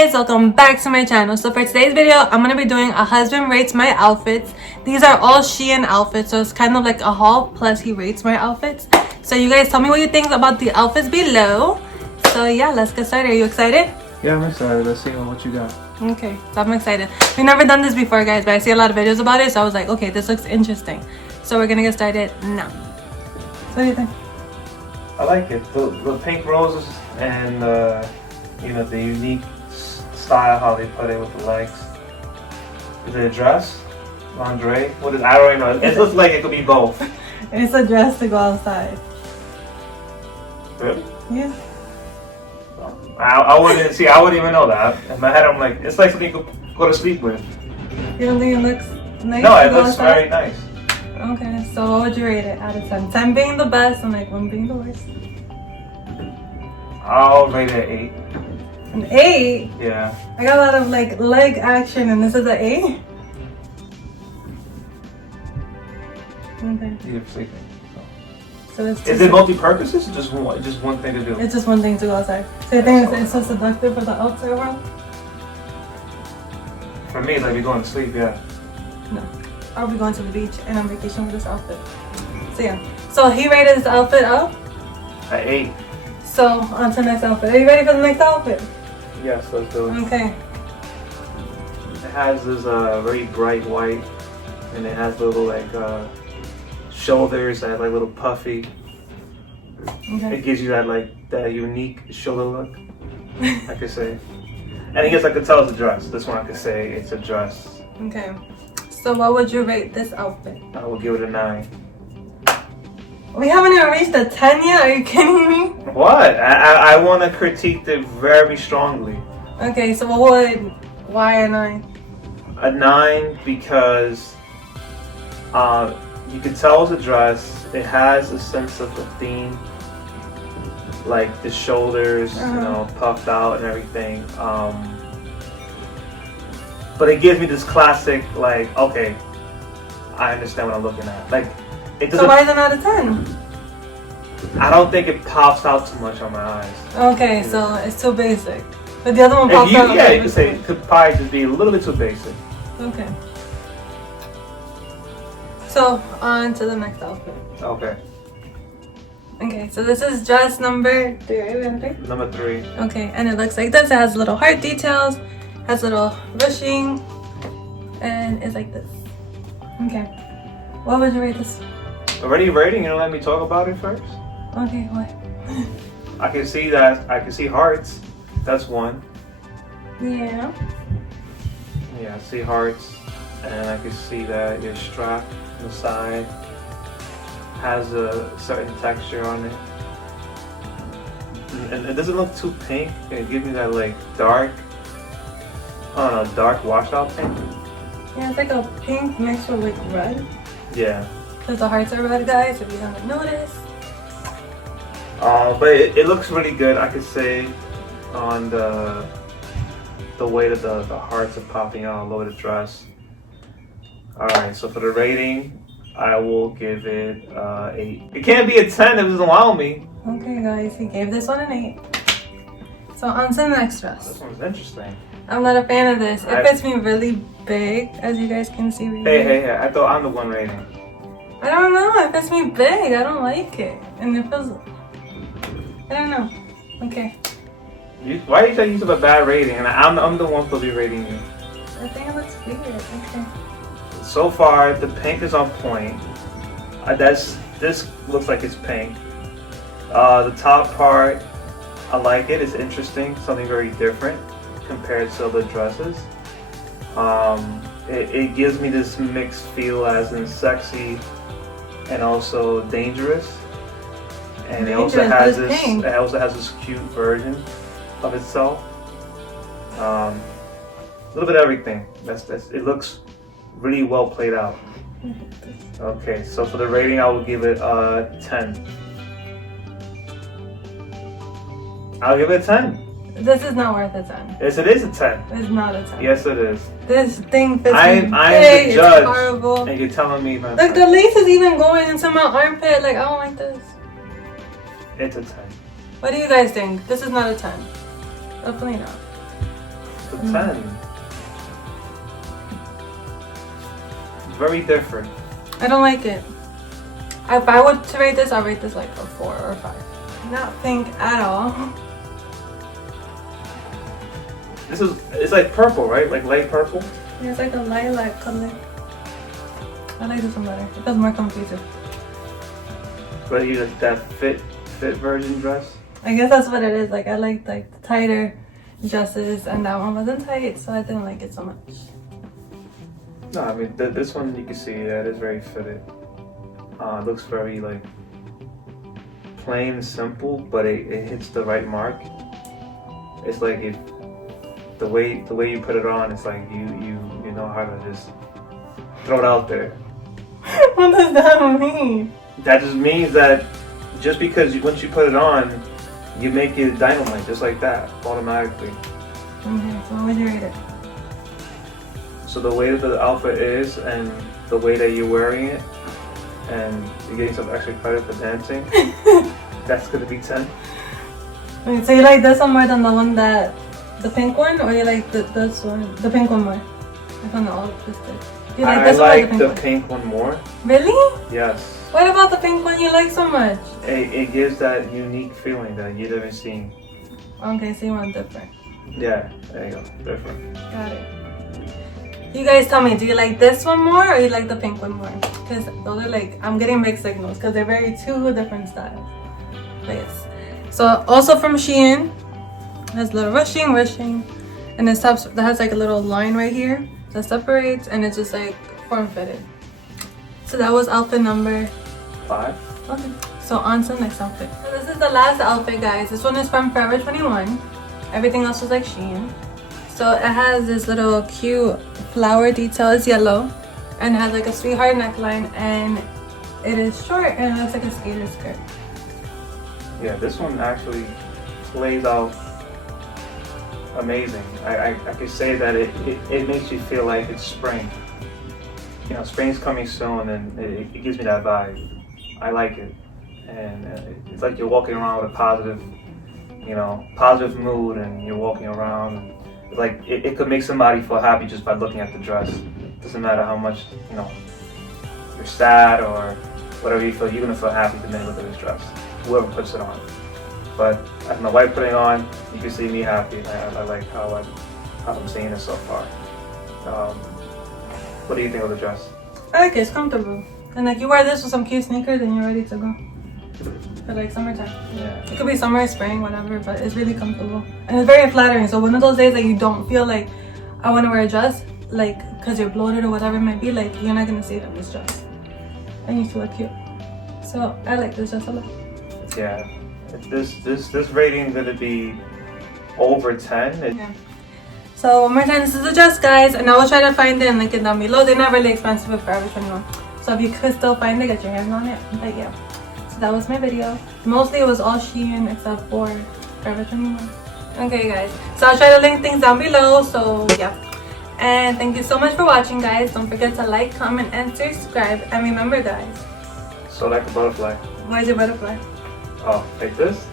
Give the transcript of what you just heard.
guys, welcome back to my channel. So for today's video, I'm gonna be doing a husband rates my outfits. These are all Shein outfits, so it's kind of like a haul plus he rates my outfits. So you guys tell me what you think about the outfits below. So yeah, let's get started. Are you excited? Yeah, I'm excited. Let's see what you got. Okay, so I'm excited. We've never done this before, guys, but I see a lot of videos about it, so I was like, okay, this looks interesting. So we're gonna get started now. So what do you think? I like it. The pink roses and you know, the unique style how they put it with the legs. Is it a dress? Lingerie? What is? I don't even know. It looks like it could be both. It's a dress to go outside. Really? Yeah. I wouldn't see. I wouldn't even know that. In my head, I'm like, it's like something you could go to sleep with. You don't think it looks nice? No, it looks very nice. Okay, so what would you rate it out of 10? 10 being the best and like 1 being the worst. I'll rate it 8. An 8? Yeah. I got a lot of like leg action and this is an 8? Okay. You're sleeping. So it's is it multi-purposes or just one thing to do? It's just one thing to go outside. So you think it's so seductive for the outside world? For me, it's like you're going to sleep, yeah. No. I'll be going to the beach and on vacation with this outfit. So yeah. So he rated his outfit up? At 8. So on to the next outfit. Are you ready for the next outfit? Yes, let's do it. Okay. It has this very bright white, and it has little like shoulders that are like little puffy. Okay. It gives you that unique shoulder look, I could say. And I guess I could tell it's a dress. This one I could say it's a dress. Okay. So what would you rate this outfit? I will give it a 9. We haven't even reached a 10 yet? Are you kidding me? What? I want to critique it very strongly. Okay, so why a 9? A 9 because you can tell it's a dress. It has a sense of a theme, like the shoulders, you know, puffed out and everything. But it gives me this classic, like, okay, I understand what I'm looking at. Like, it doesn't. So why is it not a 10? I don't think it pops out too much on my eyes. Okay, so it's too basic. But the other one popped out. Yeah, you could say it could probably just be a little bit too basic. Okay. So on to the next outfit. Okay. Okay, so this is dress number 3. Are you in 3? Number 3. Okay, and it looks like this. It has little heart details, has little ruching, and it's like this. Okay. What would you rate this? Already rating? You don't let me talk about it first? Okay, what? I can see that. I can see hearts. That's 1. Yeah. Yeah, I see hearts, and I can see that your strap on the side has a certain texture on it, and it doesn't look too pink. It gives me that like dark, I don't know, dark washout pink. Yeah, it's like a pink mixed with like red. Yeah. Because the hearts are red, guys, if you haven't noticed. But it looks really good. I could say on the way that the hearts are popping out all over the dress. All right, so for the rating, I will give it 8. It can't be a 10 if it doesn't wow me. Okay, guys, he gave this one an 8. So on to the next dress. This one's interesting. I'm not a fan of this. It fits me really big, as you guys can see right here. Hey, I thought I'm the one rating. I don't know, it fits me big. I don't like it. And it feels... I don't know. Okay. Why are you saying you have a bad rating? And I'm the one supposed to be rating you. I think it looks weird. Okay. So far, the pink is on point. This looks like it's pink. The top part, I like it. It's interesting. Something very different compared to other dresses. It gives me this mixed feel, as in sexy and also dangerous. And it also has this cute version of itself. A little bit of everything. It looks really well played out. Okay, so for the rating, I will give it 10. I'll give it a 10. This is not worth a 10. Yes, it is a 10. It's not a 10. Yes, it is. This thing fits me I am the judge, it's horrible. and you're telling me, man. Look, the lace is even going into my armpit. Like, I don't like this. It's a 10. What do you guys think? This is not a 10. Definitely not. 10. Very different. I don't like it. If I were to rate this, I'll rate this like a 4 or 5. Not pink at all. It's like purple, right? Like light purple? Yeah, it's like a lilac color. I like this one better. It feels more comfy too. But you like that fit version dress? I guess that's what it is. Like I like the tighter dresses, and that one wasn't tight, so I didn't like it so much. No, I mean this one you can see that is very fitted. It looks very like plain and simple, but it hits the right mark. It's like if the way you put it on, it's like you know how to just throw it out there. What does that mean? That just means that just because once you put it on, you make it dynamite just like that automatically. Okay, so what would you rate it? So the way that the outfit is and the way that you're wearing it, and you're getting some extra credit for dancing, that's gonna be 10. Okay, so you like this one more than the pink one, or you like this one, the pink one more? I found it all twisted. You like I this like one or the pink one more. Really? Yes. What about the pink one you like so much? It gives that unique feeling that you've never seen. Okay, so you want different. Yeah, there you go, different. Got it. You guys tell me, do you like this one more or you like the pink one more? Because those are like, I'm getting mixed signals because they're very two different styles. But yes. So also from Shein, there's a little ruching, and it stops, that has like a little line right here that separates, and it's just like form fitted. So that was outfit number 5. Okay. So on to the next outfit. So this is the last outfit, guys. This one is from Forever 21. Everything else was like Shein. So it has this little cute flower detail. It's yellow and has like a sweetheart neckline, and it is short and it looks like a skater skirt. Yeah, this one actually plays out amazing. I could say that it makes you feel like it's spring. You know, spring's coming soon, and it gives me that vibe. I like it, and it's like you're walking around with a positive mood, and you're walking around. And it's like it could make somebody feel happy just by looking at the dress. Doesn't matter how much you're sad or whatever you feel. You're gonna feel happy the minute you look at this dress. Whoever puts it on. But as my wife putting it on, you can see me happy. I like how I'm seeing it so far. What do you think of the dress? I like it. It's comfortable. And like you wear this with some cute sneakers and you're ready to go. For like summertime. Yeah. It could be summer, spring, whatever, but it's really comfortable. And it's very flattering. So one of those days that you don't feel like I want to wear a dress, like because you're bloated or whatever it might be, like you're not going to see it in this dress. And you still look cute. So I like this dress a lot. Yeah. This rating gonna be over 10. Yeah. So one more time, this is the dress, guys, and I will try to find it and link it down below. They're not really expensive with Forever 21. So if you could still find it, get your hands on it. But yeah. So that was my video. Mostly it was all Shein except for Forever 21. Okay guys, so I'll try to link things down below. So yeah. And thank you so much for watching, guys. Don't forget to like, comment, and subscribe. And remember, guys. So like a butterfly. Why is your butterfly? Oh, like this?